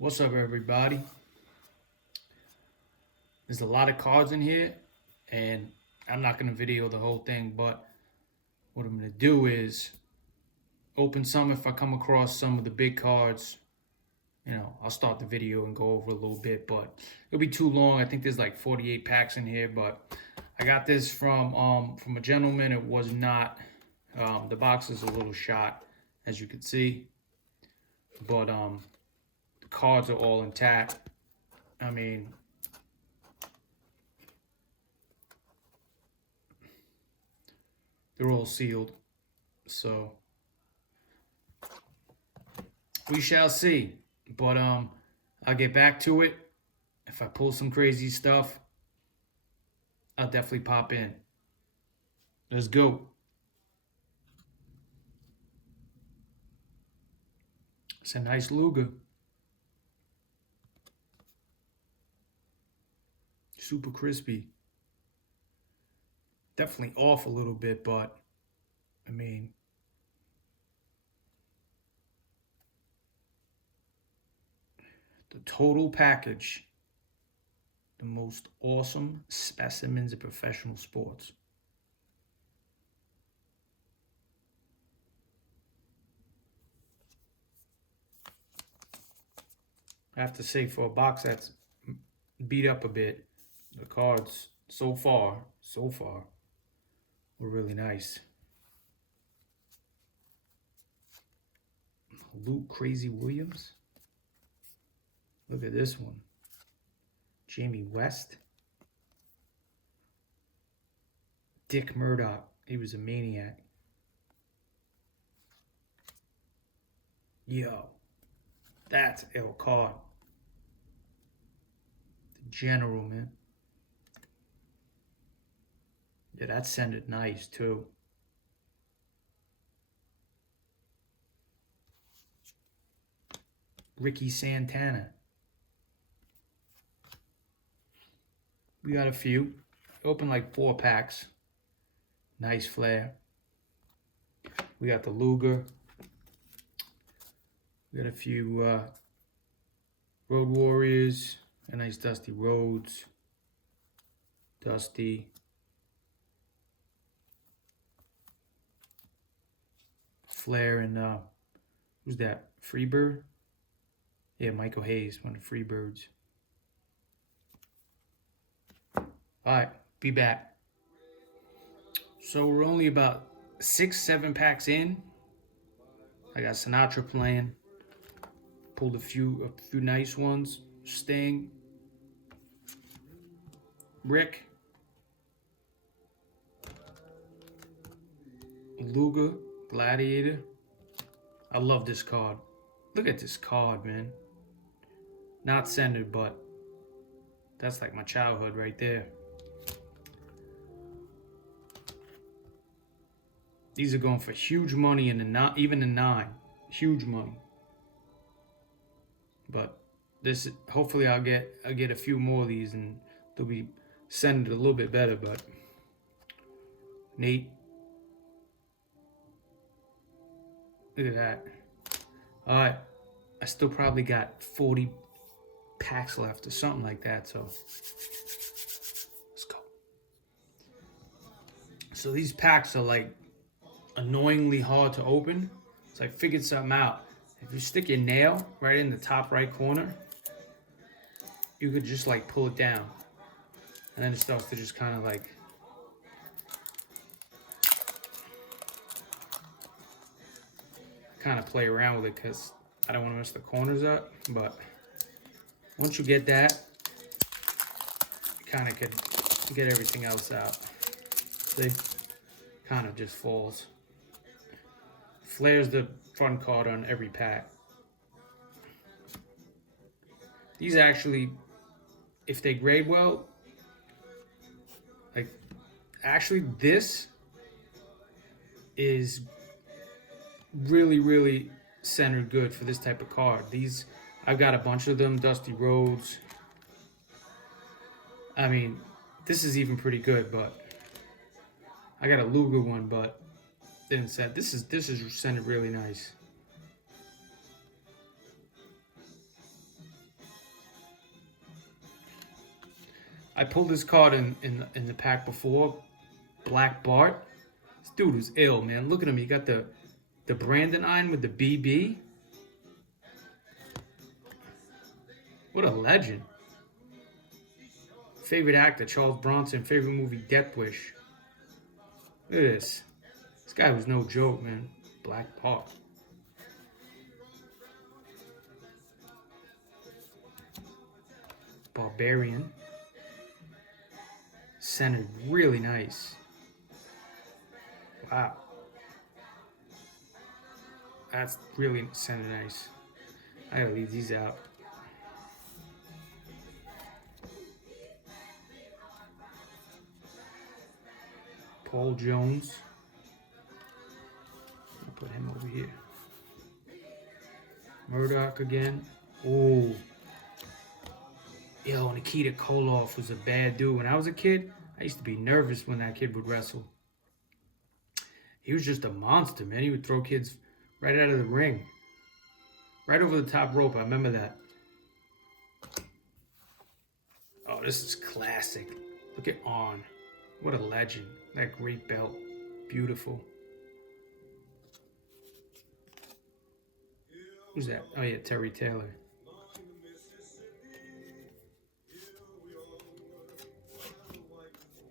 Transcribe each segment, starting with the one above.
What's up, everybody? There's a lot of cards in here, and I'm not going to video the whole thing, but what I'm going to do is open some if I come across some of the big cards. I'll start the video and go over a little bit, but it'll be too long. I think there's like 48 packs in here, but I got this from a gentleman. It was not, the box is a little shot, as you can see, but the cards are all intact. I mean, they're all sealed, so we shall see. But I'll get back to it. If I pull some crazy stuff, I'll definitely pop in. Let's go. It's a nice Luger. Super crispy. Definitely off a little bit, but I mean, the total package, the most awesome specimens of professional sports. I have to say, for a box that's beat up a bit, the cards so far were really nice. Luke Crazy Williams. Look at this one. Jamie West. Dick Murdoch. He was a maniac. Yo, that's ill card. The General, man. Yeah, that sounded nice too. Ricky Santana. We got a few. Opened like 4 packs. Nice flare. We got the Luger. We got a few Road Warriors. A nice Dusty Rhodes. Dusty. Flair and who's that? Freebird? Yeah, Michael Hayes, one of the Freebirds. Alright, be back. So we're only about 6-7 packs in. I got Sinatra playing. Pulled a few nice ones. Sting. Rick. Luger. Gladiator. I love this card. Look at this card, man. Not centered, but that's like my childhood right there. These are going for huge money in the even the 9. Huge money. But this, hopefully I'll get a few more of these and they'll be centered a little bit better. But Nate, look at that. All right, I still probably got 40 packs left or something like that, so let's go. So these packs are like annoyingly hard to open, so I figured something out. If you stick your nail right in the top right corner, you could just like pull it down, and then it starts to just kind of like play around with it, because I don't want to mess the corners up. But once you get that, you kind of could get everything else out. See? Kind of just falls. Flair's the front card on every pack. These actually, if they grade well, like, actually this is really centered good for this type of card. These, I've got a bunch of them. Dusty Rhodes. I mean, this is even pretty good, but I got a Luger one, but didn't set. This is centered really nice. I pulled this card in the pack before. Black Bart. This dude was ill, man. Look at him. He got the Brandon Iron with the BB. What a legend. Favorite actor, Charles Bronson. Favorite movie, Death Wish. Look at this. This guy was no joke, man. Black Bart. Barbarian. Centered really nice. Wow. That's really centered nice. I gotta leave these out. Paul Jones. I'll put him over here. Murdoch again. Oh. Yo, Nikita Koloff was a bad dude. When I was a kid, I used to be nervous when that kid would wrestle. He was just a monster, man. He would throw kids right out of the ring. Right over the top rope. I remember that. Oh, this is classic. Look at On. What a legend. That great belt. Beautiful. Who's that? Oh, yeah, Terry Taylor.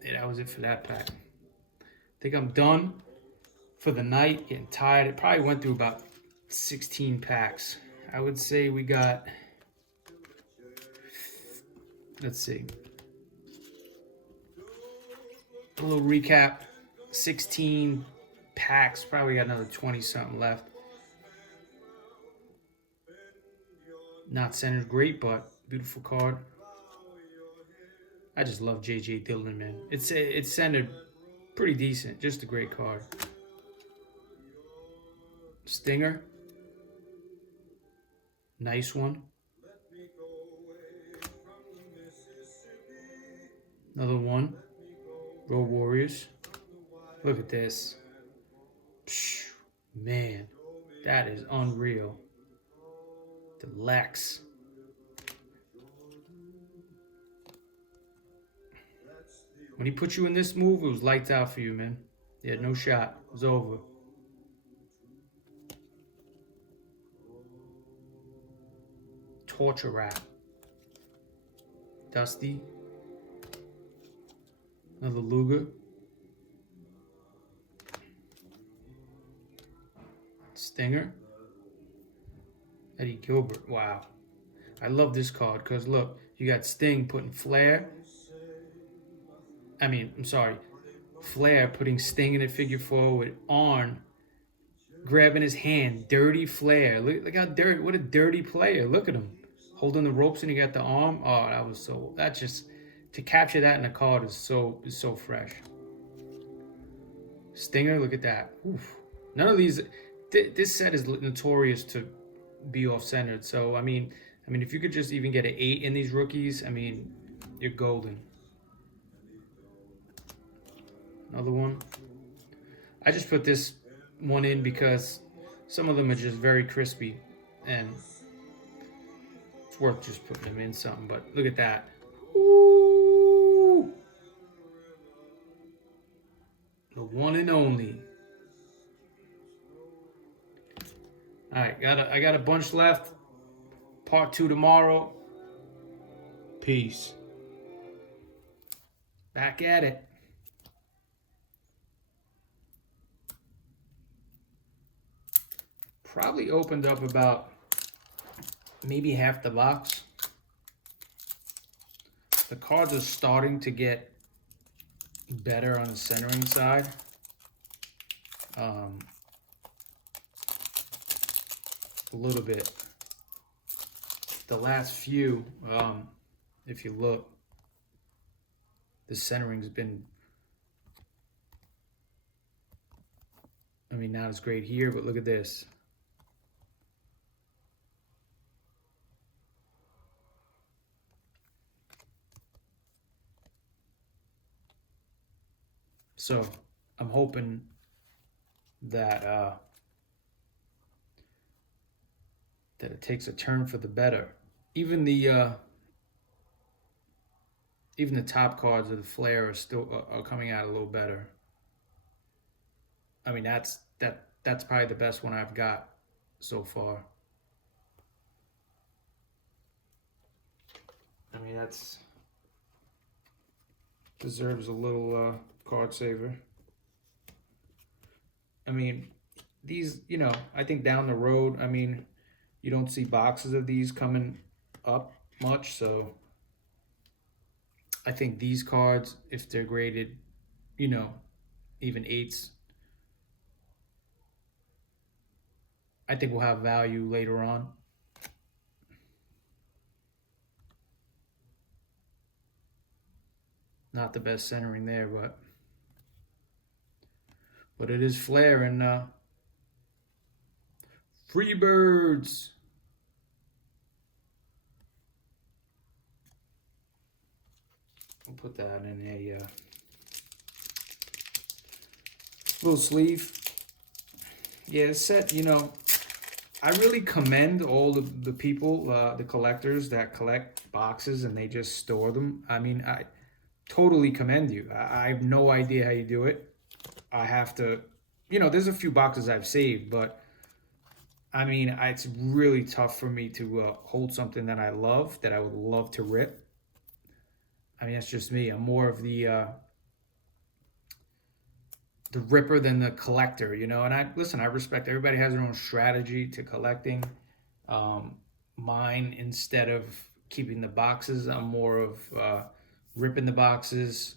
Yeah, that was it for that pack. I think I'm done for the night. Getting tired. It probably went through about 16 packs. I would say we got, let's see, a little recap. 16 packs. Probably got another 20 something left. Not centered great, but beautiful card. I just love J.J. Dillon, man. It's centered pretty decent. Just a great card. Stinger. Nice one. Another one. Road Warriors. Look at this. Psh, man, that is unreal. The Lex. When he put you in this move, it was lights out for you, man. Yeah, no shot. It was over. Torture Rat. Dusty. Another Luger. Stinger. Eddie Gilbert. Wow. I love this card because look, you got Sting putting Flair. Flair putting Sting in a figure four with Arn grabbing his hand. Dirty Flair. Look how dirty. What a dirty player. Look at him. Holding the ropes and he got the arm. Oh, that just, to capture that in a card is so fresh. Stinger, look at that. Oof. None of these, this set is notorious to be off-centered. So, I mean, if you could just even get an 8 in these rookies, I mean, you're golden. Another one. I just put this one in because some of them are just very crispy and it's worth just putting them in something. But look at that. Ooh. The one and only. All right, I got a bunch left. Part 2 tomorrow. Peace. Back at it. Probably opened up about maybe half the box. The cards are starting to get better on the centering side. A little bit. The last few, if you look, the centering's been, not as great here, but look at this. So I'm hoping that that it takes a turn for the better. Even the Even the top cards of the Flair are still are coming out a little better. I mean, that's probably the best one I've got so far. I mean, that's deserves a little card saver. I mean, these, I think down the road, I mean, you don't see boxes of these coming up much, so I think these cards, if they're graded, you know, even eights, I think will have value later on. Not the best centering there, but it is Flair and Freebirds. I'll put that in a little sleeve. Yeah, set, I really commend all the people, the collectors that collect boxes and they just store them. I mean, I totally commend you. I have no idea how you do it. I have to, there's a few boxes I've saved, but I mean, it's really tough for me to hold something that I love, that I would love to rip. I mean, that's just me. I'm more of the ripper than the collector, And I listen. I respect everybody has their own strategy to collecting. Mine, instead of keeping the boxes, I'm more of ripping the boxes,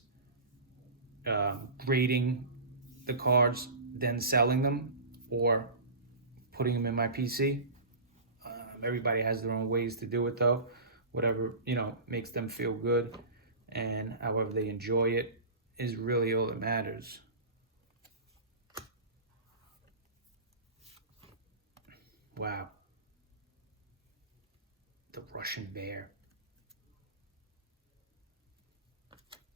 grading the cards, then selling them or putting them in my PC. Everybody has their own ways to do it, though. Whatever makes them feel good, and however they enjoy it is really all that matters. Wow. The Russian bear.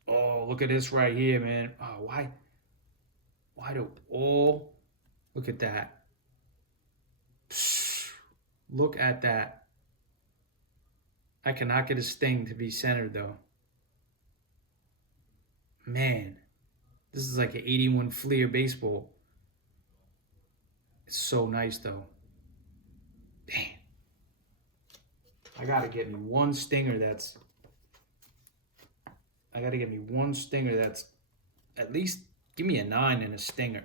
Oh, look at this right here, man. Oh, why do all, look at that. Psh, look at that. I cannot get a Sting to be centered, though. Man, this is like an 81 Fleer baseball. It's so nice, though. Damn. I gotta get me one stinger that's at least, give me a 9 and a stinger.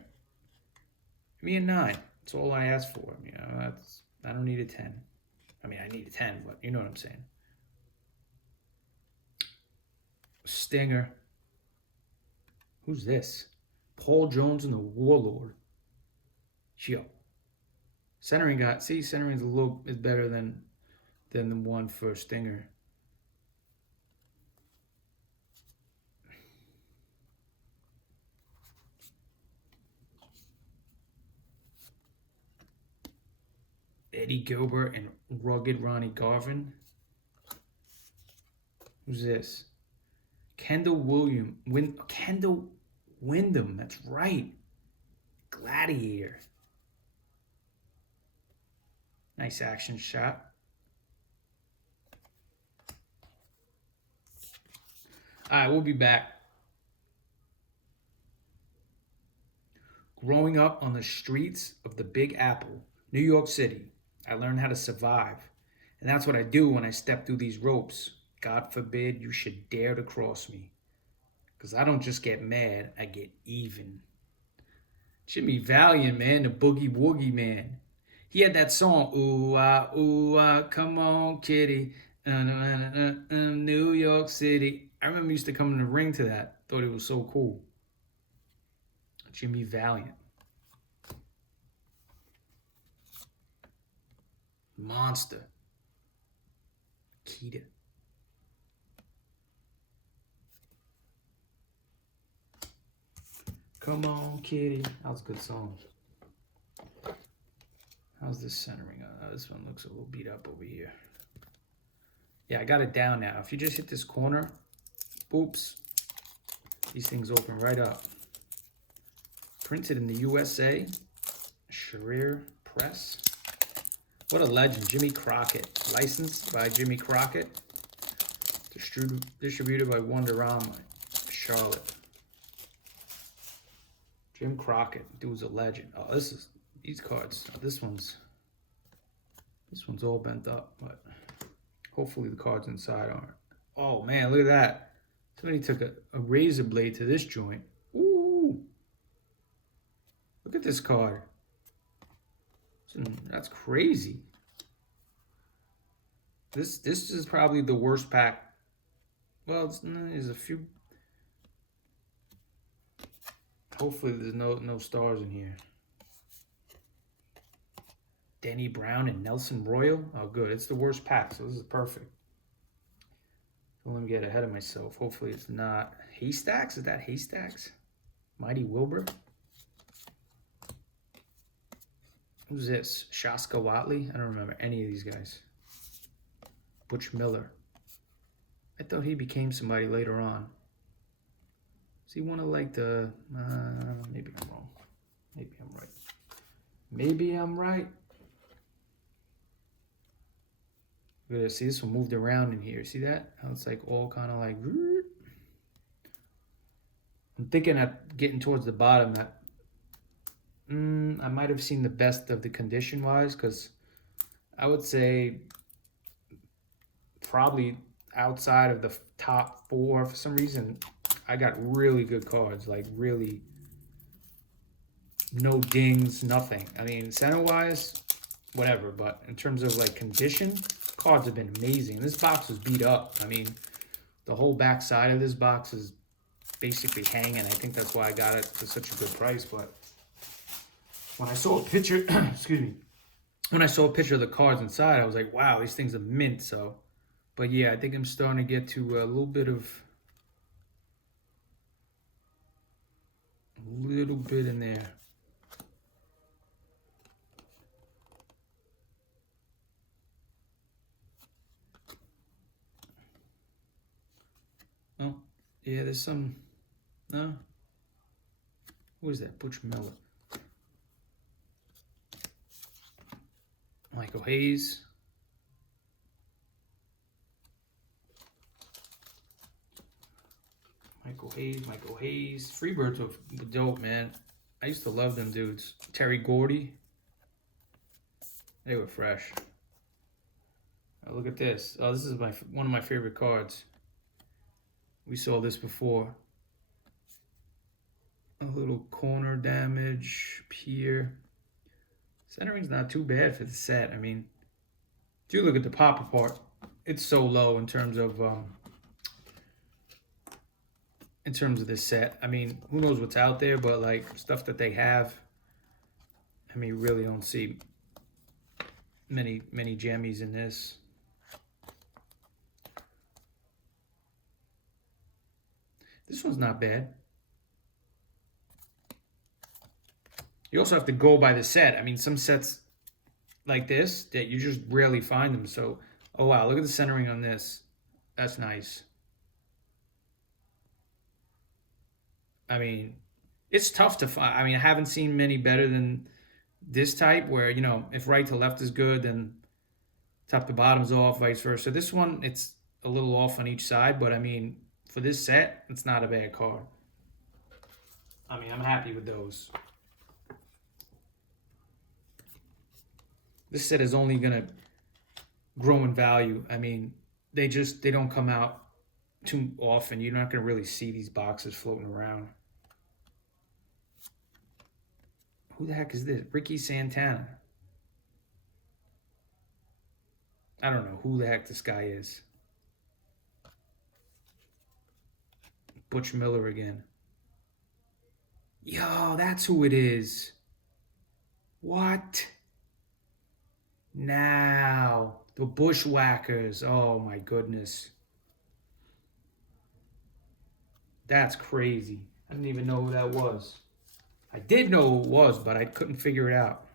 Give me a 9. That's all I ask for. I don't need a 10. I mean, I need a 10, but you know what I'm saying. Stinger. Who's this? Paul Jones and the Warlord. Yo. Centering is better than the one for Stinger. Eddie Gilbert and Rugged Ronnie Garvin. Who's this? Kendall Windham, that's right. Gladiator. Nice action shot. All right, we'll be back. Growing up on the streets of the Big Apple, New York City, I learned how to survive. And that's what I do when I step through these ropes. God forbid you should dare to cross me. Because I don't just get mad, I get even. Jimmy Valiant, man, the Boogie Woogie Man. He had that song, ooh ah, come on, kitty. New York City. I remember he used to come in the ring to that. Thought it was so cool. Jimmy Valiant. Monster. Keita. Come on, kitty. That was a good song. How's this centering? This one looks a little beat up over here. Yeah, I got it down now. If you just hit this corner, oops, these things open right up. Printed in the USA. Sharir Press. What a legend. Jimmy Crockett. Licensed by Jimmy Crockett. Distributed by Wonderama, Charlotte. Jim Crockett, dude's a legend. Oh, these cards. This one's all bent up, but hopefully the cards inside aren't. Oh man, look at that. Somebody took a razor blade to this joint. Ooh. Look at this card. That's crazy. This is probably the worst pack. Well, there's a few. Hopefully there's no stars in here. Denny Brown and Nelson Royal. Oh, good. It's the worst pack, so this is perfect. Don't let me get ahead of myself. Hopefully it's not Haystacks. Is that Haystacks? Mighty Wilbur. Who's this? Shaska Watley? I don't remember any of these guys. Butch Miller. I thought he became somebody later on. Is he one of like the... maybe I'm wrong. Maybe I'm right. Maybe I'm right. Good. See, this one moved around in here. See that? How it's like all kind of like... I'm thinking at getting towards the bottom that I might have seen the best of the condition-wise, because I would say probably outside of the top 4, for some reason, I got really good cards, like really no dings, nothing. I mean, center-wise, whatever, but in terms of like condition, cards have been amazing. This box was beat up. I mean, the whole back side of this box is basically hanging. I think that's why I got it for such a good price, but when I saw a picture, excuse me, when I saw a picture of the cards inside, I was like, wow, these things are mint. So, but yeah, I think I'm starting to get to a little bit in there. Oh, yeah, there's some, no. Who is that? Butch Miller. Michael Hayes. Michael Hayes. Freebirds were dope, man. I used to love them dudes. Terry Gordy. They were fresh. Oh, look at this. Oh, this is one of my favorite cards. We saw this before. A little corner damage here. Centering's not too bad for the set. I mean, if you look at the pop apart, it's so low in terms of this set. I mean, who knows what's out there, but like stuff that they have, I mean, you really don't see many jammies in this. This one's not bad. You also have to go by the set. I mean, some sets like this that you just rarely find them. So, oh wow, look at the centering on this. That's nice. I mean, it's tough to find. I mean, I haven't seen many better than this type where, you know, if right to left is good, then top to bottom's off, vice versa. This one, it's a little off on each side, but I mean, for this set, it's not a bad card. I mean, I'm happy with those. This set is only going to grow in value. I mean, they don't come out too often. You're not going to really see these boxes floating around. Who the heck is this? Ricky Santana. I don't know who the heck this guy is. Butch Miller again. Yo, that's who it is. What? Now, the Bushwhackers. Oh my goodness. That's crazy. I didn't even know who that was. I did know who it was, but I couldn't figure it out.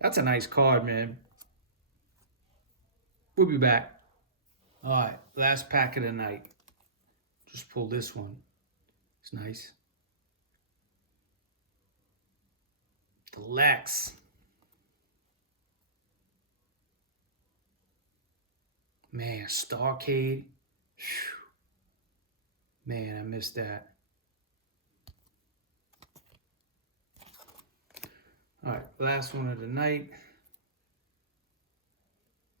That's a nice card, man. We'll be back. All right, last pack of the night. Just pull this one. It's nice. The Lex. Man, Starcade. Whew. Man, I missed that. All right, last one of the night.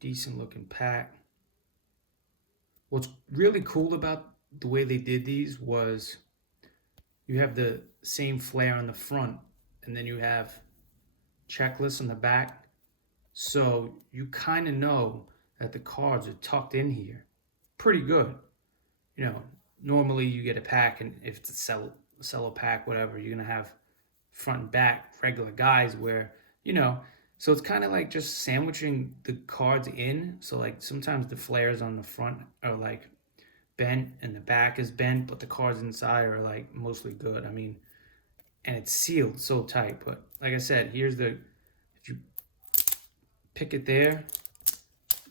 Decent looking pack. What's really cool about the way they did these was you have the same flare on the front, and then you have checklists on the back. So you kind of know that the cards are tucked in here. Pretty good. You know, normally you get a pack, and if it's a cello pack, whatever, you're gonna have front and back regular guys where, you know, so it's kind of like just sandwiching the cards in. So like sometimes the flares on the front are like bent and the back is bent, but the cards inside are like mostly good. I mean, and it's sealed so tight. But like I said, here's the, if you pick it there,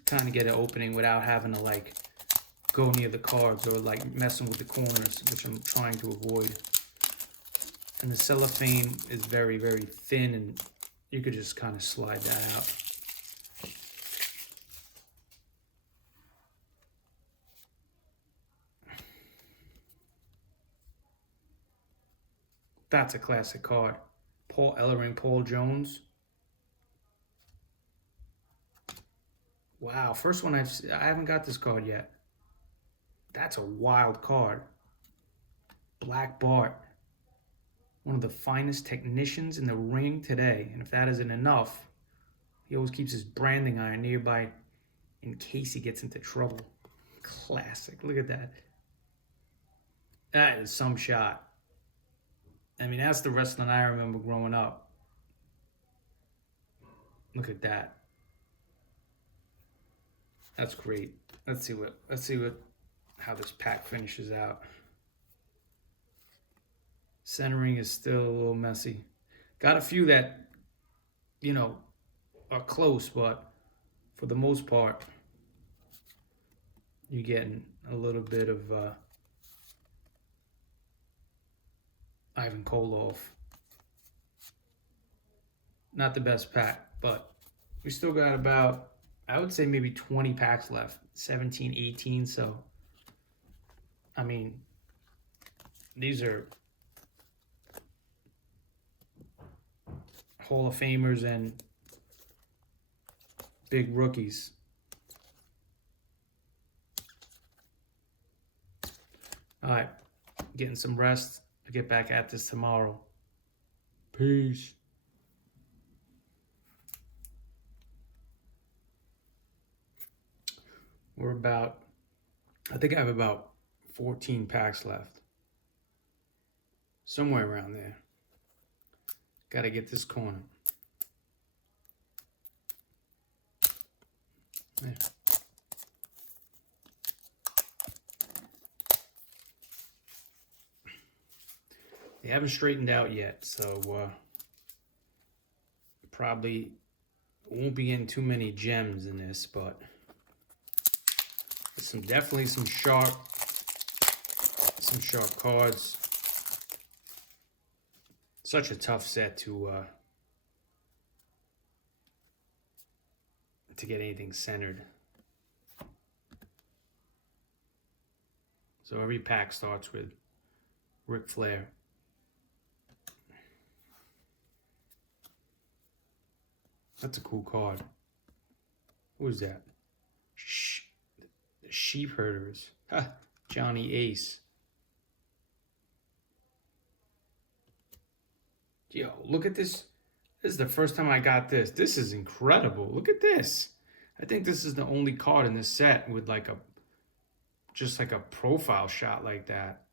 kind of get an opening without having to like go near the cards or like messing with the corners, which I'm trying to avoid. And the cellophane is very, very thin, and you could just kind of slide that out. That's a classic card. Paul Ellering, Paul Jones. Wow, first one I haven't got this card yet. That's a wild card. Black Bart. One of the finest technicians in the ring today. And if that isn't enough, he always keeps his branding iron nearby in case he gets into trouble. Classic. Look at that. That is some shot. I mean, that's the wrestling I remember growing up. Look at that. That's great. Let's see how this pack finishes out. Centering is still a little messy. Got a few that, you know, are close, but for the most part, you're getting a little bit of Ivan Koloff. Not the best pack, but we still got about, I would say maybe 20 packs left. 17, 18, so I mean, these are Hall of Famers and big rookies. All right, getting some rest. I'll get back at this tomorrow. Peace. We're about, I think I have about 14 packs left. Somewhere around there. Got to get this corner. Yeah. They haven't straightened out yet, so probably won't be getting too many gems in this, but definitely some sharp cards. Such a tough set to get anything centered. So every pack starts with Ric Flair. That's a cool card. Who is that? The Sheep Herders. Ha! Johnny Ace. Yo, look at this. This is the first time I got this. This is incredible. Look at this. I think this is the only card in this set with like just like a profile shot like that.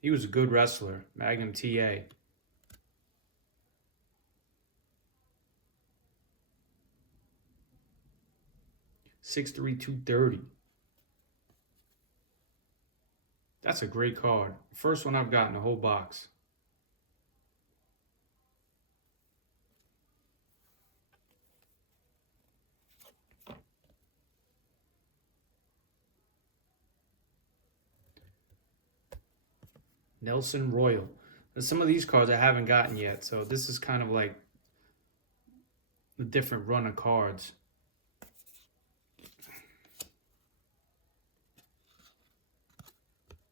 He was a good wrestler. Magnum TA. .6'3", 230. That's a great card. First one I've gotten the whole box. Nelson Royal. And some of these cards I haven't gotten yet, so this is kind of like a different run of cards.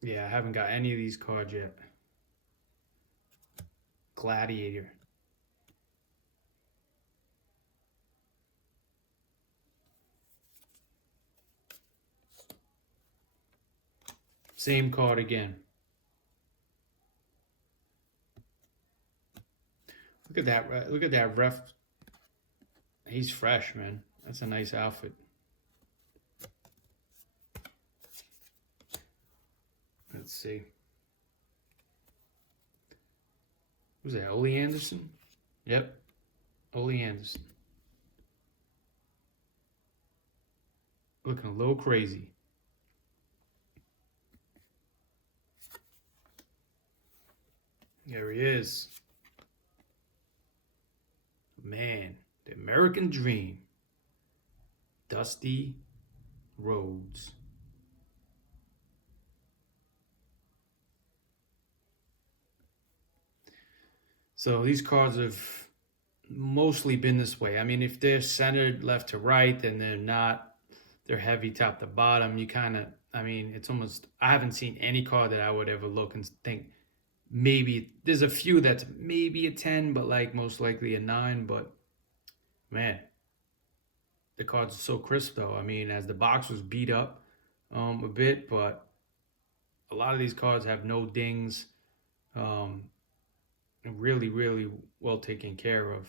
Yeah, I haven't got any of these cards yet. Gladiator. Same card again. Look at that. Look at that ref. He's fresh, man. That's a nice outfit. Let's see. Who's that? Ole Anderson? Yep. Ole Anderson. Looking a little crazy. There he is. Man, the American Dream. Dusty Rhodes. So these cards have mostly been this way. I mean, if they're centered left to right, then they're not. They're heavy top to bottom. You kind of, I mean, it's almost, I haven't seen any card that I would ever look and think maybe, there's a few that's maybe a 10, but like most likely a 9. But man, the cards are so crisp though. I mean, as the box was beat up a bit, but a lot of these cards have no dings. Um, really, really well taken care of.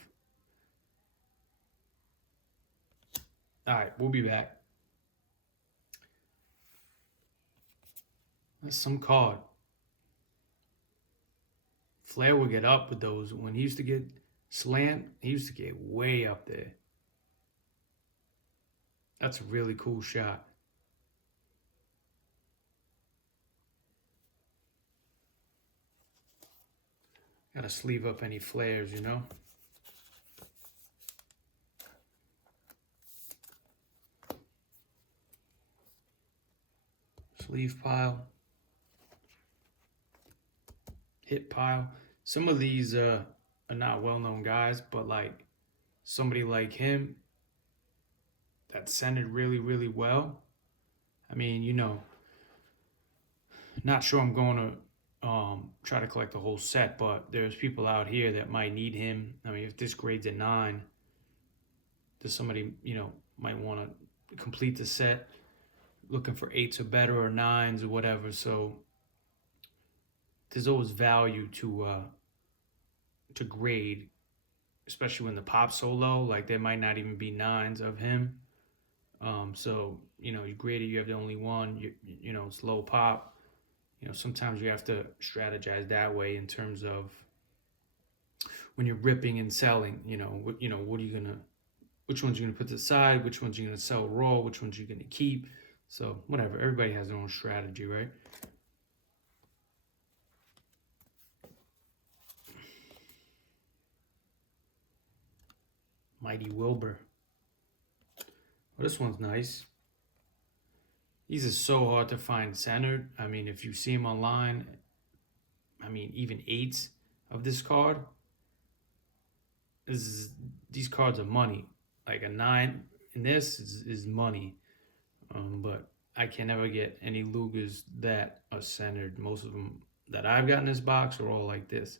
All right, we'll be back. That's some card. Flair would get up with those. When he used to get slant, he used to get way up there. That's a really cool shot. Gotta sleeve up any flares, you know? Sleeve pile. Hit pile. Some of these are not well-known guys, but like somebody like him that centered really, really well. I mean, you know, not sure I'm going to try to collect the whole set, but there's people out here that might need him. I mean, if this grade's a 9, there's somebody, you know, might want to complete the set looking for 8s or better or 9s or whatever. So there's always value to grade, especially when the pop's so low. Like there might not even be 9s of him. So you know, you grade it, you have the only one. You know, it's low pop. You know, sometimes you have to strategize that way in terms of when you're ripping and selling. You know, what are you gonna, which ones you're gonna put to the side, which ones you're gonna sell raw, which ones you're gonna keep. So whatever, everybody has their own strategy, right? Mighty Wilbur. Well, this one's nice. These are so hard to find centered. I mean, if you see them online, I mean, even 8s of this card, these cards are money. Like a 9 in this is money. But I can never get any Lugers that are centered. Most of them that I've got in this box are all like this.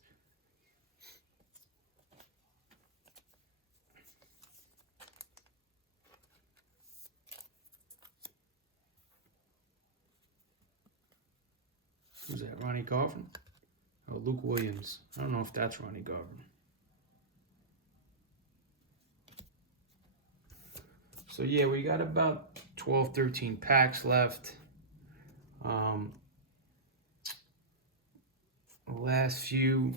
Who's that? Ronnie Garvin? Oh, Luke Williams. I don't know if that's Ronnie Garvin. So yeah, we got about 12, 13 packs left. The last few,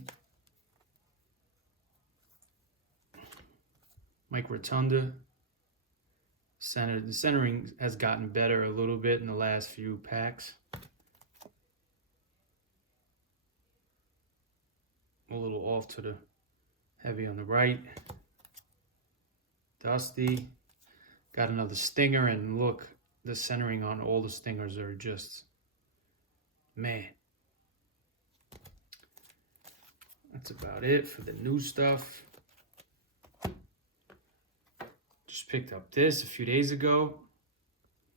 Mike Rotunda, center. The centering has gotten better a little bit in the last few packs. A little off to the heavy on the right. Dusty. Got another stinger, and look, the centering on all the stingers are just, man. That's about it for the new stuff. Just picked up this a few days ago.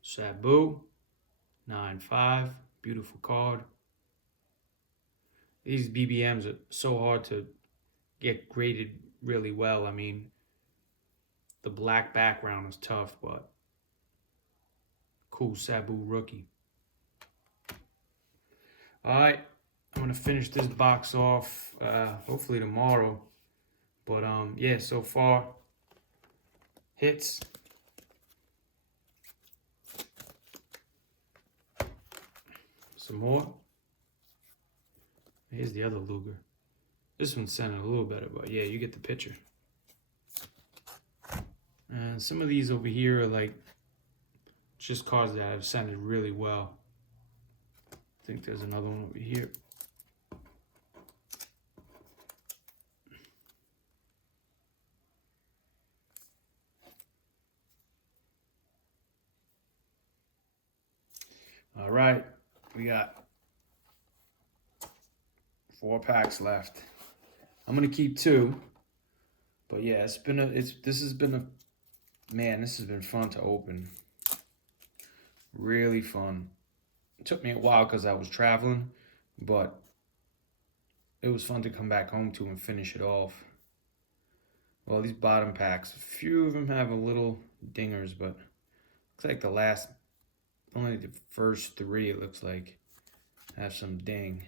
Sabu, 9.5. Beautiful card. These BBMs are so hard to get graded really well. I mean, the black background is tough, but cool Sabu rookie. All right, I'm gonna finish this box off hopefully tomorrow. But yeah, so far hits. Some more. Here's the other Luger. This one's sounding a little better, but yeah, you get the picture. Some of these over here are like just cards that have sounded really well. I think there's another one over here. All right, we got 4 packs left. I'm gonna keep 2, but yeah, this has been fun to open. Really fun. It took me a while because I was traveling, but it was fun to come back home to and finish it off. Well, these bottom packs, a few of them have a little dingers, but looks like only the first 3, it looks like, have some ding.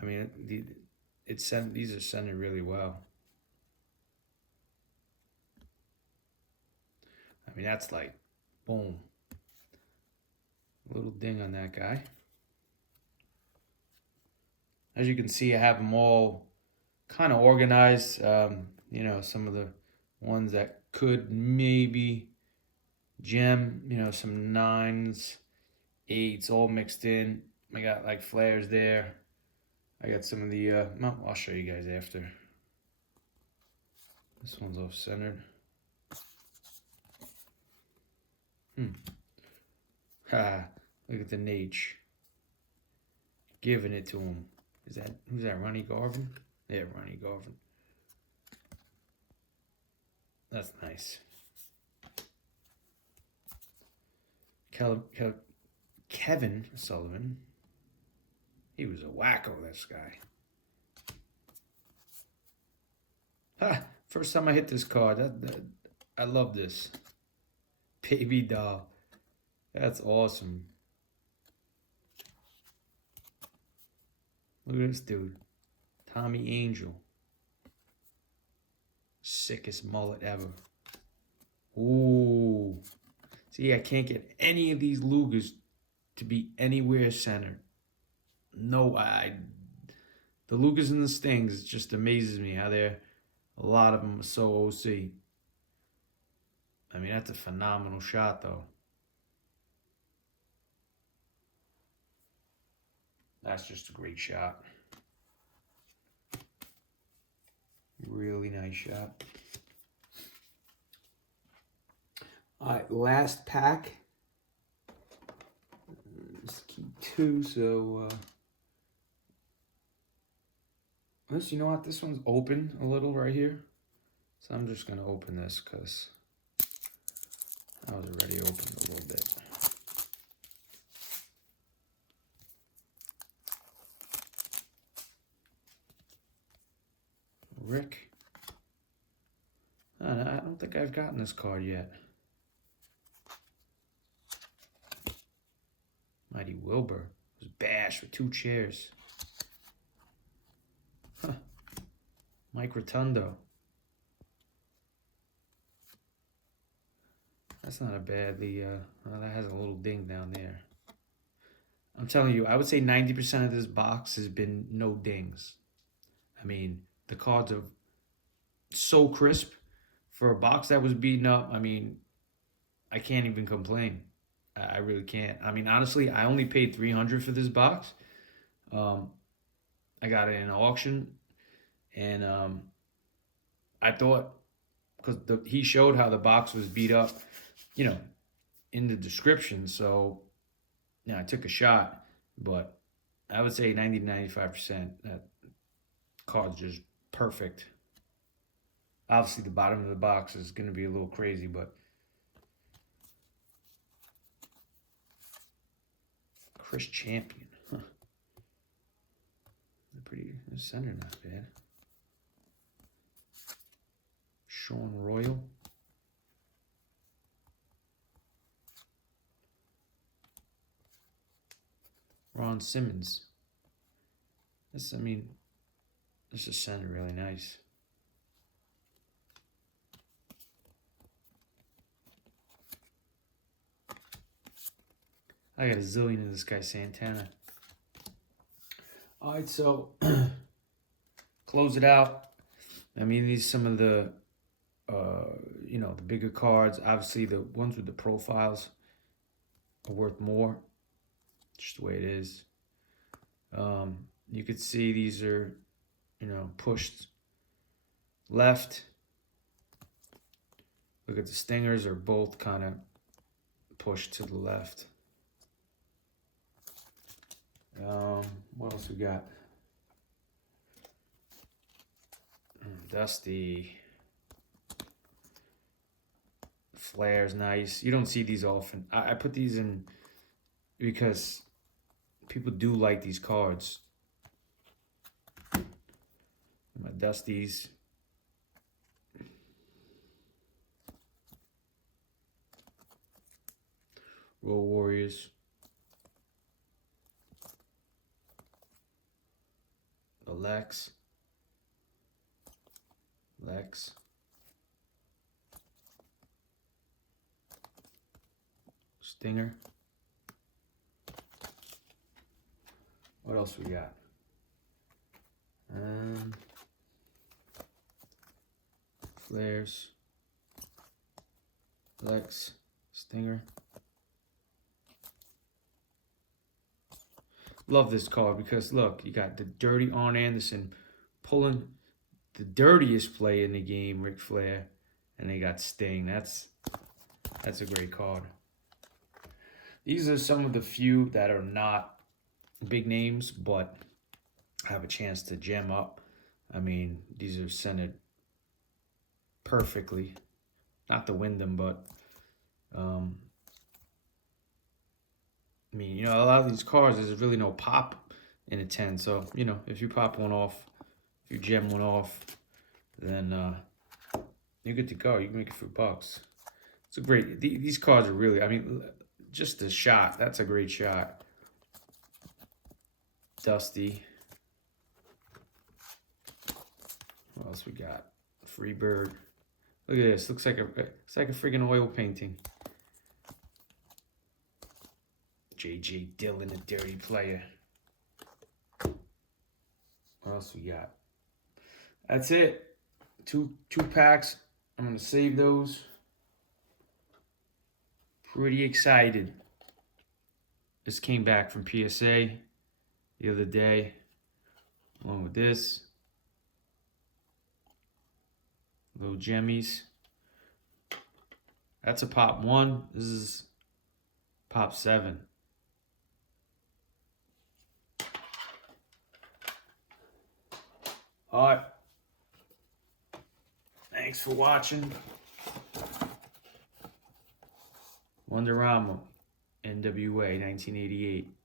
I mean, these are sending really well. I mean, that's like, boom. A little ding on that guy. As you can see, I have them all kind of organized. You know, some of the ones that could maybe gem, you know, some 9s, 8s all mixed in. I got like flares there. I got some of the, I'll show you guys after. This one's off centered. Look at the Nate. Giving it to him. Who's that, Ronnie Garvin? Yeah, Ronnie Garvin. That's nice. Kevin Sullivan. He was a wacko, this guy. First time I hit this card. I love this. Baby doll. That's awesome. Look at this dude. Tommy Angel. Sickest mullet ever. Ooh. See, I can't get any of these Lugers to be anywhere centered. No, the Lugers and the Stings, it just amazes me how a lot of them are so OC. I mean, that's a phenomenal shot, though. That's just a great shot. Really nice shot. All right, last pack. Just keep 2, so you know what? This one's open a little right here. So I'm just gonna open this because I was already opened a little bit. Rick. I don't think I've gotten this card yet. Mighty Wilbur was bashed with 2 chairs. Huh. Mike Rotundo. That's not a badly, well, that has a little ding down there. I'm telling you, I would say 90% of this box has been no dings. I mean, the cards are so crisp. For a box that was beaten up, I mean, I can't even complain. I really can't. I mean, honestly, I only paid $300 for this box. I got it in an auction, and I thought, because he showed how the box was beat up, you know, in the description. So, yeah, I took a shot, but I would say 90 to 95%. That card's just perfect. Obviously, the bottom of the box is going to be a little crazy, but Chris Champion. Huh. Pretty center, not bad. Sean Royal. Ron Simmons. This, I mean, this is center really nice. I got a zillion of this guy Santana. All right, so close it out. I mean, these some of the, you know, the bigger cards. Obviously, the ones with the profiles are worth more. Just the way it is. You could see these are, you know, pushed left. Look at the stingers are both kind of pushed to the left. What else we got? Dusty. Flair's nice. You don't see these often. I put these in because people do like these cards. My Dusties. Road Warriors. Lex. Stinger. What else we got? Flares. Lex. Stinger. Love this card because look, you got the dirty Arn Anderson pulling the dirtiest play in the game, Ric Flair, and they got Sting. That's a great card. These are some of the few that are not big names, but have a chance to gem up. I mean, these are centered perfectly. Not to win them, but I mean, you know, a lot of these cards, there's really no pop in a 10. So, you know, if you pop one off, if you gem one off, then you're good to go. You can make a few bucks. It's a great, these cards are really, I mean, just the shot. That's a great shot. Dusty. What else we got? Freebird. Look at this. Looks like it's like a freaking oil painting. J.J. Dillon, a dirty player. What else we got? That's it. Two packs. I'm gonna save those. Pretty excited. This came back from PSA the other day, along with this. Little jemmies. That's a pop 1. This is pop 7. All right. Thanks for watching. Wonderama, NWA, 1988.